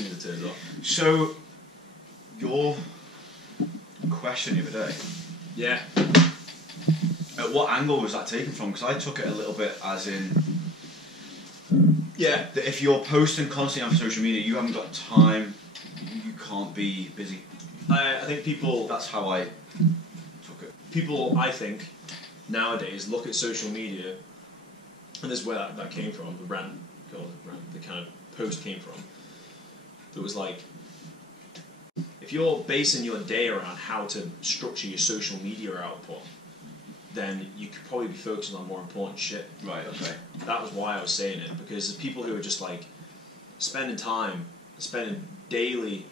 soon as it turns off. So, your question the other day. Yeah. At what angle was that taken from? Because I took it a little bit as in, yeah, that if you're posting constantly on social media, you haven't got time, you can't be busy. I think people... That's how I took it. People, I think, nowadays look at social media, and this is where that came from, the kind of post came from. It was like, if you're basing your day around how to structure your social media output, then you could probably be focusing on more important shit. Right, okay. That was why I was saying it, because there's people who are just like spending daily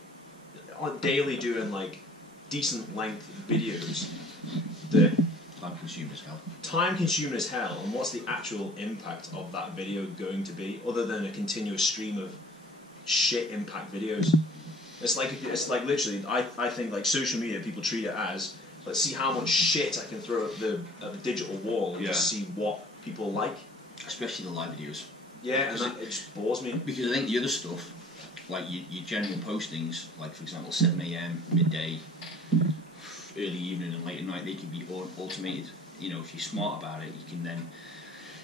doing like decent length videos that time consuming as hell, and what's the actual impact of that video going to be other than a continuous stream of shit impact videos? It's like literally I think like social media, people treat it as, let's see how much shit I can throw at the digital wall and just see what people like. Especially the live videos. Yeah, and it just bores me. Because I think the other stuff, like your general postings, like for example 7 AM, midday, early evening and late at night, they can be automated. You know, if you're smart about it, you can then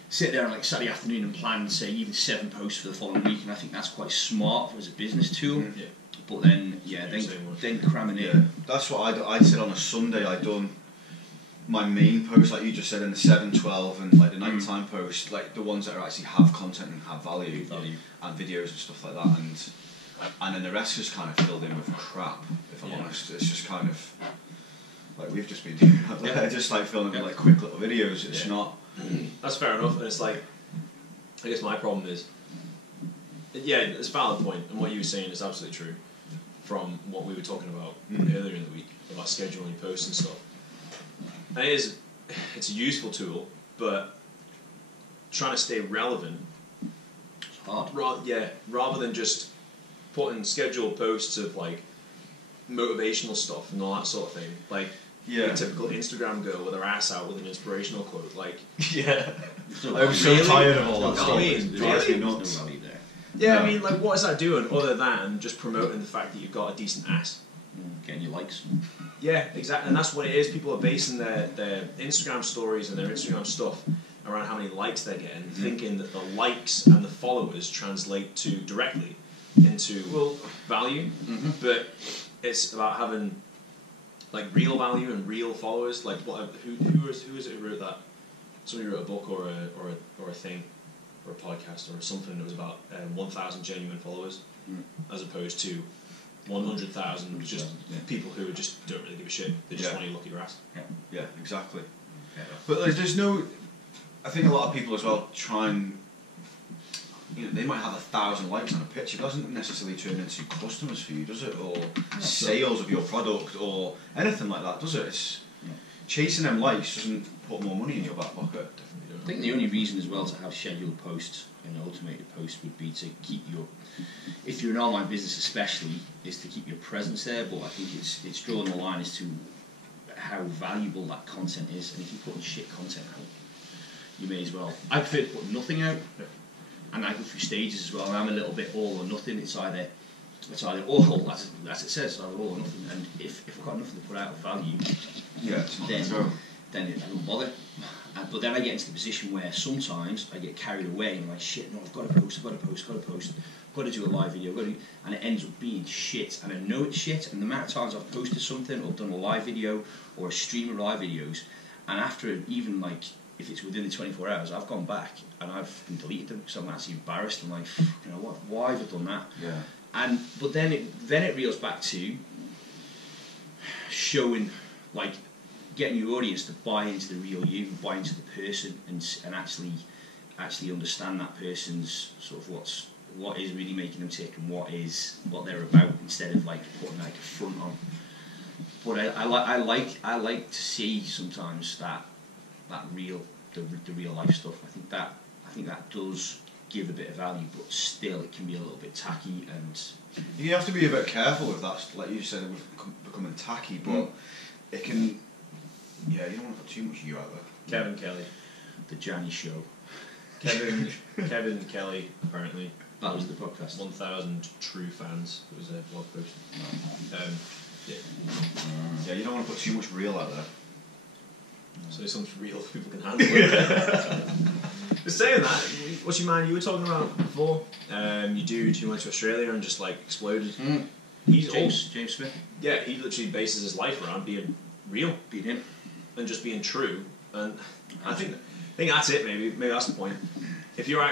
sit there on like Saturday afternoon and plan, say, even 7 posts for the following week, and I think that's quite smart as a business tool. Mm-hmm. Yeah. But then, then cramming it. That's what I said on a Sunday. I done my main post, like you just said, in the 7, 12 and like the nighttime post, like the ones that are actually have content and have value. And videos and stuff like that, and then the rest is kind of filled in with crap. If I'm honest, it's just kind of like we've just been doing that. Just like filming like quick little videos. It's not. That's fair enough, and it's like, I guess my problem is, it's a valid point, and what you were saying is absolutely true. From what we were talking about earlier in the week about scheduling posts and stuff, and it's a useful tool, but trying to stay relevant, it's hard. Rather than just putting scheduled posts of like motivational stuff and all that sort of thing, like a typical Instagram girl with her ass out with an inspirational quote, like I'm so tired of all that stuff. It drives me nuts. Yeah, I mean, like, what is that doing other than just promoting the fact that you've got a decent ass? Getting your likes. Yeah, exactly, and that's what it is. People are basing their Instagram stories and their Instagram stuff around how many likes they're getting, thinking that the likes and the followers translate directly into value, but it's about having like real value and real followers. Like, who is it who wrote that? Somebody wrote a book or a thing, or a podcast or something that was about 1,000 genuine followers, as opposed to 100,000 just people who just don't really give a shit. They just want to look at your ass. Yeah, exactly. But like, there's no. I think a lot of people as well try and. You know, they might have 1,000 likes on a picture. It doesn't necessarily turn into customers for you, does it? Or sales of your product or anything like that, does it? It's chasing them likes doesn't put more money in your back pocket. I think the only reason as well to have scheduled posts and automated posts would be to keep your, if you're an online business especially, is to keep your presence there. But I think it's drawing the line as to how valuable that content is. And if you're putting shit content out, you may as well. I prefer to put nothing out, and I go through stages as well. And I'm a little bit all or nothing. It's either all, as it says, it's either all or nothing. And if I've got nothing to put out of value, then I don't bother. But then I get into the position where sometimes I get carried away and I'm like, shit, no, I've got to post, got to do a live video, and it ends up being shit, and I know it's shit, and the amount of times I've posted something or done a live video or a stream of live videos, and after even like, if it's within the 24 hours, I've gone back and I've deleted them because I'm actually embarrassed. I'm like, you know what, why have I done that? Yeah. But then it reels back to showing, like, getting your audience to buy into the real you, buy into the person, and actually understand that person's sort of what is really making them tick and what they're about, instead of like putting like a front on. But I like to see sometimes that real the real life stuff. I think that does give a bit of value, but still it can be a little bit tacky, and you have to be a bit careful with that. Like you said, it was becoming tacky, but it can. Yeah, you don't want to put too much you out there. Kevin Kelly, the Gianni show. Kevin Kelly, apparently. That was the podcast. 1,000 true fans. It was a blog post. Yeah. Yeah, you don't want to put too much real out there. So something real people can handle it. But saying that, what's your man you were talking about before? You went to Australia and just like exploded. He's James Smith. Yeah, he literally bases his life around being real, Being him. and just being true. And I think that's it. Maybe that's the point. If you're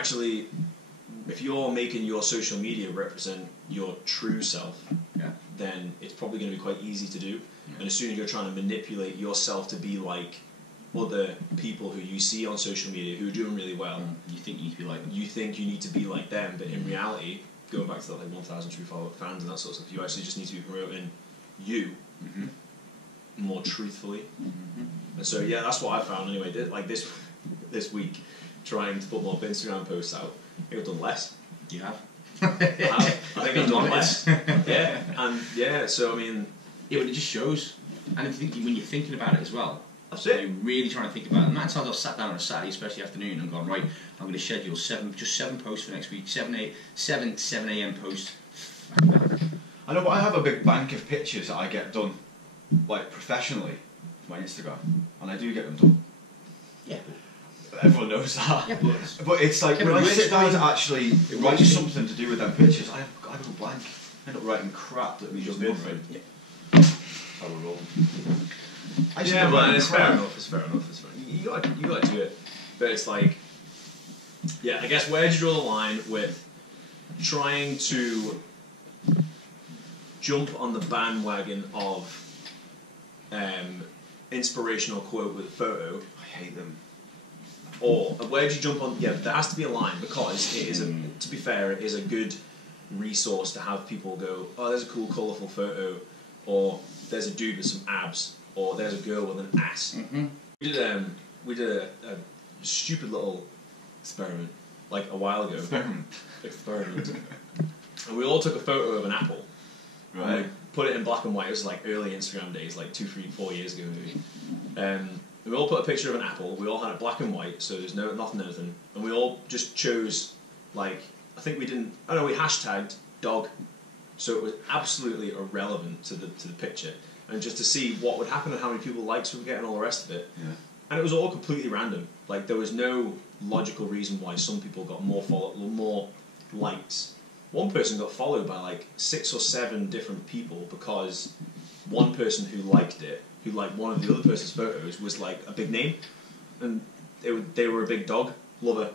making your social media represent your true self, then it's probably going to be quite easy to do. Yeah. And as soon as you're trying to manipulate yourself to be like other people who you see on social media who are doing really well, you think you need to be like them. You think you need to be like them, but in reality, going back to that like 1,000 true fans and that sort of stuff, you actually just need to be promoting you more truthfully. And so yeah, that's what I found anyway. Like this week, trying to put more Instagram posts out, I think I've done less. You have? I think I've done less. Yeah, and yeah, so I mean, yeah, but it just shows. And when you're thinking about it as well, that's it. You're really trying to think about it. And that's how I've sat down on a Saturday, especially afternoon, and gone, right, I'm going to schedule seven posts for next week, 7 a.m. posts. I know, but I have a big bank of pictures that I get done, like professionally, for my Instagram, and I do get them done. Yeah. Everyone knows that. Yeah, but it's like, when I sit down to actually write works. something to do with them pictures, I go blank. I end up writing crap that means nothing. Yeah. That's how we roll. Yeah, man, it's fair enough. It's fair enough. You got to do it, but it's like, yeah, I guess where do you draw the line with trying to jump on the bandwagon of inspirational quote with a photo? I hate them. Or where do you jump on? Yeah, there has to be a line, because it is to be fair, it is a good resource to have people go, oh, there's a cool, colourful photo, or there's a dude with some abs, or there's a girl with an ass. We did a stupid little experiment like a while ago. Experiment. And we all took a photo of an apple. Right. And we put it in black and white. It was like early Instagram days, like 2, 3, 4 years ago maybe. We all put a picture of an apple. We all had it black and white, so there's nothing. And we all just chose, like, we hashtagged dog, so it was absolutely irrelevant to the picture, and just to see what would happen and how many people likes we would get and all the rest of it. Yeah. And it was all completely random. Like, there was no logical reason why some people got more likes. One person got followed by like 6 or 7 different people because one person who liked it, who liked one of the other person's photos, was like a big name, and they were a big dog lover,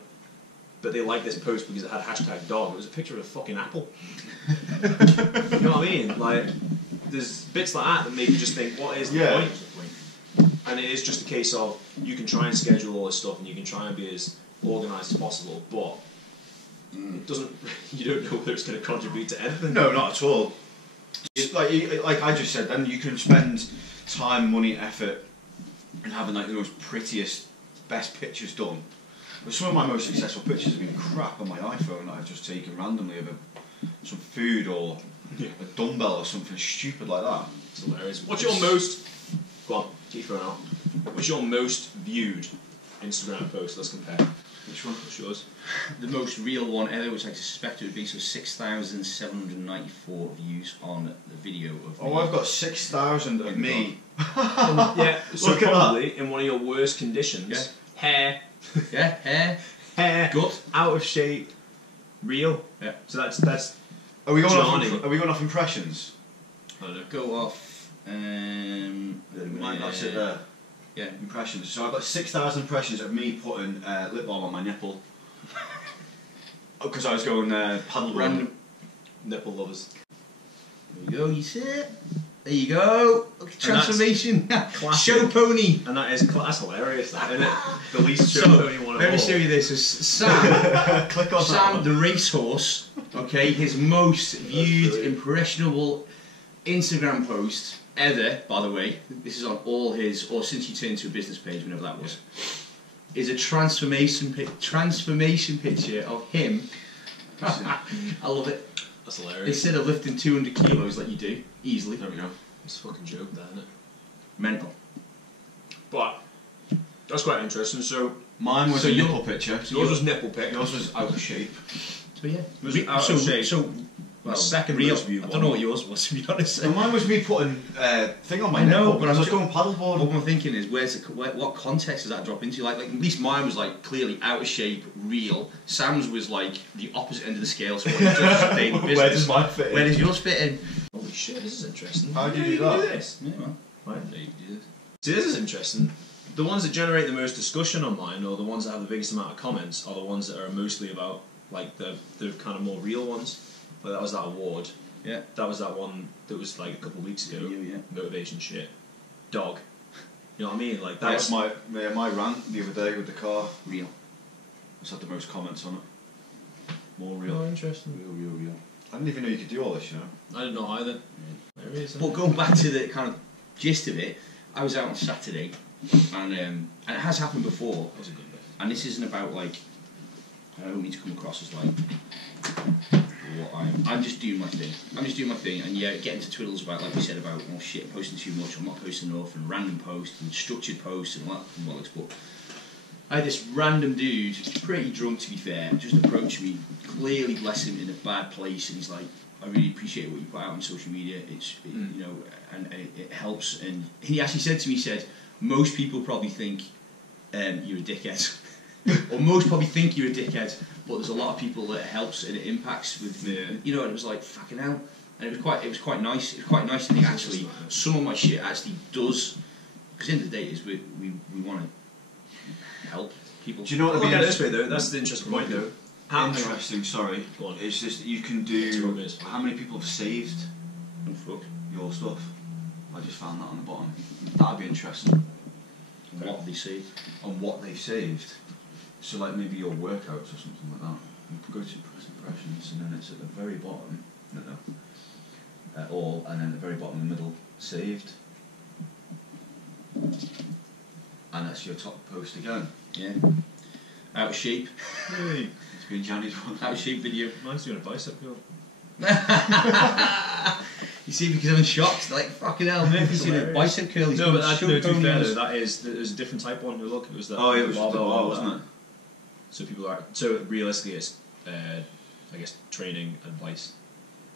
but they liked this post because it had hashtag dog. It was a picture of a fucking apple. You know what I mean? Like, there's bits like that make you just think, what is the point? And it is just a case of, you can try and schedule all this stuff and you can try and be as organised as possible, but it doesn't. You don't know whether it's going to contribute to anything. No, not at all. Like I just said, then you can spend time, money, effort in having like the most prettiest, best pictures done. But some of my most successful pictures have been crap on my iPhone that I've just taken randomly of some food or a dumbbell or something stupid like that. It's hilarious. What's your most... Go on, keep throwing out. What's your most viewed Instagram post? Let's compare. Which one? What's yours? The most real one ever, which I suspect it would be, so 6,794 views on the video of me. Oh, I've got 6,000 of me. Yeah, so Look at probably that. In one of your worst conditions. Yeah. Hair. Yeah, hair. Gut. Out of shape. Real. Yeah. So that's. Are we going Gianni. off impressions? I don't know. Go off. That's it there. Yeah. Impressions. So I've got 6,000 impressions of me putting lip balm on my nipple. Because I was going paddle Random nipple lovers. There you go, you see it? There you go. Look at transformation. Show pony. And that's hilarious, that, isn't it? The least show pony one of all. Let me show you this. It's Sam. Click on Sam, the racehorse. Okay, his most viewed impressionable Instagram post ever, by the way. This is on all his, or since he turned into a business page, whenever that was. Is a transformation picture of him. I love it. That's hilarious. Instead of lifting 200 kilos like you do, easily. There we go. It's a fucking joke, that, isn't it? Mental. But that's quite interesting. So mine was a nipple picture. yours was nipple pic. Yours was out of shape. So yeah. Was it out of shape? Well, second real. most viewed I don't know what yours was, to be honest. So mine was me putting thing on my I know, neck but I was I'm going paddleboard. What I'm thinking is, what context does that drop into? Like at least mine was like clearly out of shape, real. Sam's was like the opposite end of the scale. So Where does mine fit in? Where does yours fit in? Holy shit, this is interesting. How do you do can that? do this? Yeah, man. Right. There you do this. See, this is interesting. The ones that generate the most discussion online, or the ones that have the biggest amount of comments, are the ones that are mostly about like the kind of more real ones. Like that was that award. Yeah. That was that one that was like a couple of weeks ago. Yeah. Motivation shit. Dog. You know what I mean? Like That's that's my rant the other day with the car. Real. It's had the most comments on it. More real. Oh, interesting. Real. I didn't even know you could do all this, you know. I didn't know either. There it is. But going back to the kind of gist of it, I was out on Saturday, and it has happened before. That was a good bit. And this isn't about like, I don't need to come across as like what I'm just doing my thing. And yeah, getting to twiddles about, like we said, about oh shit, I'm posting too much, I'm not posting enough, and random posts and structured posts and all that bollocks. But I had this random dude, pretty drunk to be fair, just approached me, clearly bless him, in a bad place, and he's like, I really appreciate what you put out on social media. You know, and it helps. And he actually said to me, he said, most people probably think you're a dickhead. Or most probably think you're a dickhead, but there's a lot of people that it helps and it impacts with, you know, and it was like, fucking hell. And it was quite nice. It was quite nice to think, actually, some of my shit actually does, because at the end of the day is we want to help people. Do you know what? Look at it this way though, that's the interesting point though. Interesting, sorry. Go on. It's just you can do. How many people have saved your stuff? I just found that on the bottom. That'd be interesting. What they see. On what they've saved. So like maybe your workouts or something like that. You could go to press impressions and then it's at the very bottom. No. All and then at the very bottom in the middle, saved. And that's your top post again. Yeah. Out of shape. Hey. It's been Gianni's one. Out of shape video. Mine's doing a bicep curl. You see, because I'm shocked, like fucking hell, Murphy's doing a bicep curl. No, but to be fair though, there's a different type one. Look, it was that. Oh, it was the bar, wasn't it? So people are realistically, it's I guess training advice.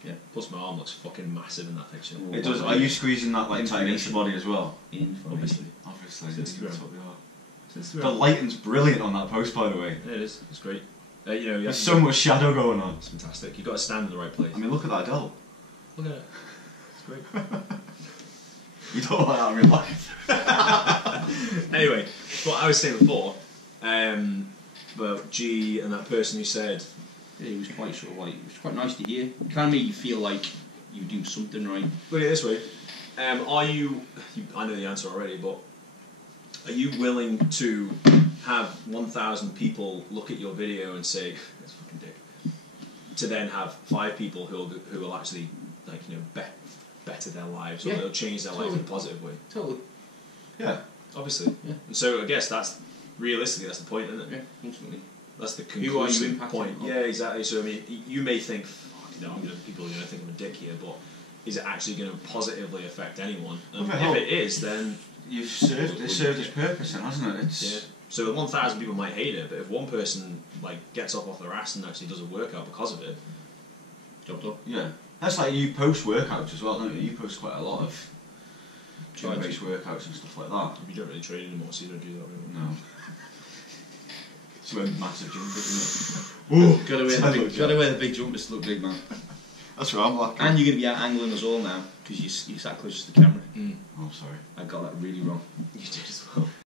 Yeah. Plus my arm looks fucking massive in that picture. It does. Are you squeezing that like tight into the body as well? Obviously. That's what we are. The lighting's brilliant on that post, by the way. Yeah, it is. It's great. You know, there's so much shadow going on. It's fantastic. You've got to stand in the right place. I mean, look at that adult. Look at it. It's great. You don't like that in real life. Anyway, what I was saying before, about G and that person who said, yeah, it was quite sort of like, it was quite nice to hear. It kind of made you feel like you do something right. Look at it this way. Are you, I know the answer already, but are you willing to have 1,000 people look at your video and say, that's fucking dick, to then have 5 people who will actually, like, you know, better their lives, or they'll change their life in a positive way? Totally. Yeah. Obviously. Yeah. And so I guess that's, realistically, that's the point, isn't it? Yeah, ultimately. That's the Who are you conclusive impacting point. on? Yeah, exactly. So I mean, you may think, fuck, you know, people are going to think I'm a dick here, but is it actually going to positively affect anyone? And if it is, then you've served its purpose, then, hasn't it? It's yeah. So 1,000 people might hate it, but if one person like gets up off their ass and actually does a workout because of it, job done. Yeah, that's like you post workouts as well, don't you? You post quite a lot of gym-based workouts and stuff like that. You don't really train anymore, so you don't do that really. No. It's a massive jump, isn't it? Gotta wear the big jumpers to look big, man. That's right, I'm like. And you're going to be out angling us all now, because you sat close to the camera. Oh, sorry. I got that really wrong. You did as well.